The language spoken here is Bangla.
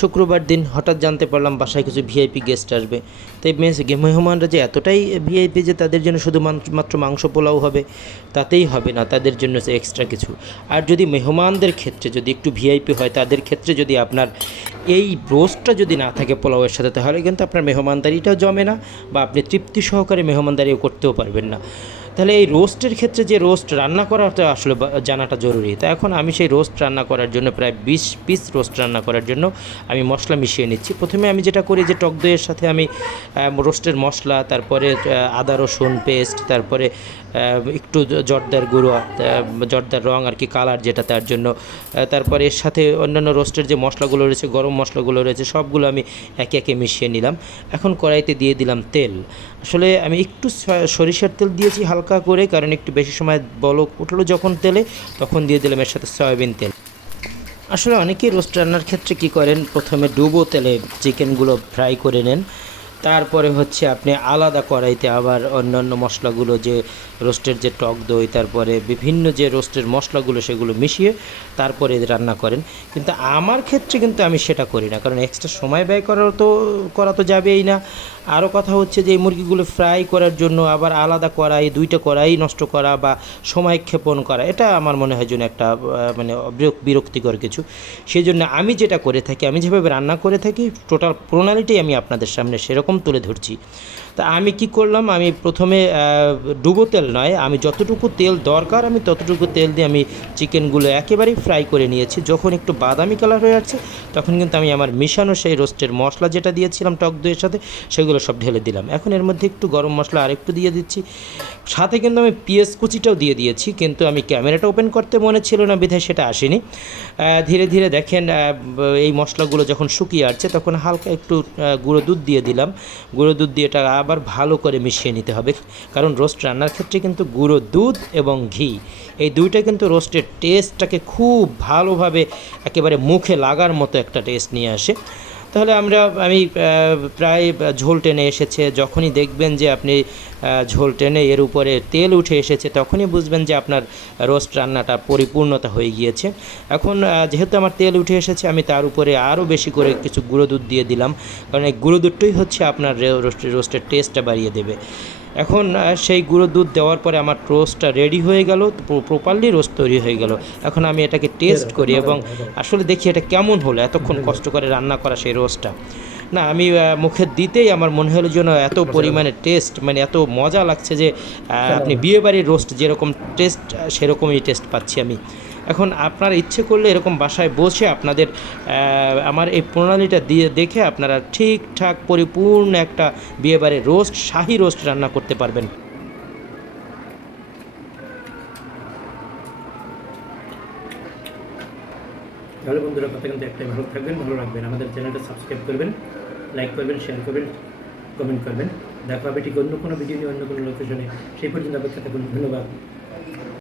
শুক্রবার দিন হঠাৎ জানতে পারলাম বাসায় কিছু ভিআইপি গেস্ট আসবে। তাই মেহমানরা যে এতটাই ভিআইপি যে তাদের জন্য শুধু মাত্র মাংস পোলাও হবে তাতেই হবে না, তাদের জন্য এক্সট্রা কিছু। আর যদি মেহমানদের ক্ষেত্রে যদি একটু ভিআইপি হয়, তাদের ক্ষেত্রে যদি আপনার এই রোস্টটা যদি না থাকে পোলাওয়ের সাথে, তাহলে কিন্তু আপনার মেহমানদারিটাও জমে না বা আপনি তৃপ্তি সহকারে মেহমানদারিও করতেও পারবেন না। তাহলে এই রোস্টের ক্ষেত্রে যে রোস্ট রান্না করাটা আসলে জানাটা জরুরি। তা এখন আমি সেই রোস্ট রান্না করার জন্য প্রায় 20 পিস রোস্ট রান্না করার জন্য আমি মশলা মিশিয়ে নিচ্ছি। প্রথমে আমি যেটা করি যে টক দইয়ের সাথে আমি রোস্টের মশলা, তারপরে আদা রসুন পেস্ট, তারপরে একটু জর্দার গুঁড়ো, জর্দার রং আর কি, কালার যেটা, তার জন্য তারপরে এর সাথে অন্যান্য রোস্টের যে মশলাগুলো রয়েছে, গরম মশলাগুলো রয়েছে, সবগুলো আমি একে একে মিশিয়ে নিলাম। এখন কড়াইতে দিয়ে দিলাম তেল। আসলে আমি একটু সরিষার তেল দিয়েছি হালকা করে, কারণ একটু বেশি সময় বলক উঠলো যখন তেলে, তখন দিয়ে দিলাম এর সাথে সয়াবিন তেল। আসলে অনেকেই রোস্ট রান্নার ক্ষেত্রে কী করেন, প্রথমে ডুবো তেলে চিকেনগুলো ফ্রাই করে নেন, তারপরে হচ্ছে আপনি আলাদা কড়াইতে আবার অন্যান্য মশলাগুলো, যে রোস্টের যে টক দই, তারপরে বিভিন্ন যে রোস্টের মশলাগুলো সেগুলো মিশিয়ে তারপরে রান্না করেন। কিন্তু আমার ক্ষেত্রে কিন্তু আমি সেটা করি না, কারণ এক্সট্রা সময় ব্যয় করা তো যাবেই না। আরও কথা হচ্ছে যে এই মুরগিগুলো ফ্রাই করার জন্য আবার আলাদা কড়াই, দুইটা কড়াই নষ্ট করা বা সময় ক্ষেপণ করা, এটা আমার মনে হয় যেন একটা মানে বিরক্তিকর কিছু। সেই জন্য আমি যেটা করে থাকি, আমি যেভাবে রান্না করে থাকি, টোটাল প্রণালীটাই আমি আপনাদের সামনে সেরকম তুলে ধরছি। তা আমি কি করলাম, আমি প্রথমে ডুবো তেল নয়, আমি যতটুকু তেল দরকার আমি ততটুকু তেল দিয়ে আমি চিকেনগুলো একেবারেই ফ্রাই করে নিয়েছি। যখন একটু বাদামি কালার হয়ে আসছে, তখন কিন্তু আমি আমার মিশানো সেই রোস্টের মশলা যেটা দিয়েছিলাম টক দইয়ের সাথে, সেগুলো সব ঢেলে দিলাম। এখন এর মধ্যে একটু গরম মশলা আরেকটু দিয়ে দিচ্ছি, সাথে কিন্তু আমি পেঁয়াজ কুচিটাও দিয়ে দিয়েছি, কিন্তু আমি ক্যামেরাটা ওপেন করতে মনে ছিল না বিধায় সেটা আসেনি। ধীরে ধীরে দেখেন এই মশলাগুলো যখন শুকিয়ে আসছে, তখন হালকা একটু গুঁড়ো দুধ দিয়ে দিলাম। গুঁড়ো দুধ দিয়ে এটা আবার ভালো করে মিশিয়ে নিতে হবে, কারণ রোস্ট রান্নার ক্ষেত্রে কিন্তু গুঁড়ো দুধ এবং ঘি, এই দুইটা কিন্তু রোস্টের টেস্টটাকে খুব ভালোভাবে একেবারে মুখে লাগার মতো একটা টেস্ট নিয়ে আসে। তাহলে আমি প্রায় ঝোল টেনে এসেছে, যখনই দেখবেন যে আপনি ঝোল টেনে এর উপরে তেল উঠে এসেছে, তখনই বুঝবেন যে আপনার রোস্ট রান্নাটা পরিপূর্ণতা হয়ে গিয়েছে। এখন যেহেতু আমার তেল উঠে এসেছে, আমি তার উপরে আরও বেশি করে কিছু গুঁড়ো দুধ দিয়ে দিলাম, কারণ এই গুঁড়ো দুধটাই হচ্ছে আপনার রোস্টের টেস্টটা বাড়িয়ে দেবে। এখন সেই গুঁড়ো দুধ দেওয়ার পরে আমার রোস্টটা রেডি হয়ে গেল, প্রপারলি রোস্ট তৈরি হয়ে গেল। এখন আমি এটাকে টেস্ট করি এবং আসলে দেখি এটা কেমন হলো, এতক্ষণ কষ্ট করে রান্না করা সেই রোস্টটা। না, আমি মুখে দিতেই আমার মনে হলো যেন এত পরিমাণে টেস্ট, মানে এত মজা লাগছে যে আপনি বিয়েবাড়ির রোস্ট যেরকম টেস্ট, সেরকমই টেস্ট পাচ্ছি আমি। এখন আপনারা ইচ্ছে করলে এরকম বাসায় বসে আপনাদের আমার এই প্রণালীটা দিয়ে দেখে আপনারা ঠিকঠাক পরিপূর্ণ একটা বিয়েবাড়ির রোস্ট, শাহী রোস্ট রান্না করতে পারবেন। তাহলে বন্ধুরা, কথা কিন্তু একটাই, ভালো থাকবেন, ভালো রাখবেন, আমাদের চ্যানেলটা সাবস্ক্রাইব করবেন, লাইক করবেন, শেয়ার করবেন, কমেন্ট করবেন। দেখা হবে ঠিক অন্য কোনো ভিডিও নিয়ে, অন্য কোনো লোকেশনে। সেই পর্যন্ত অপেক্ষা থাকুন। ধন্যবাদ।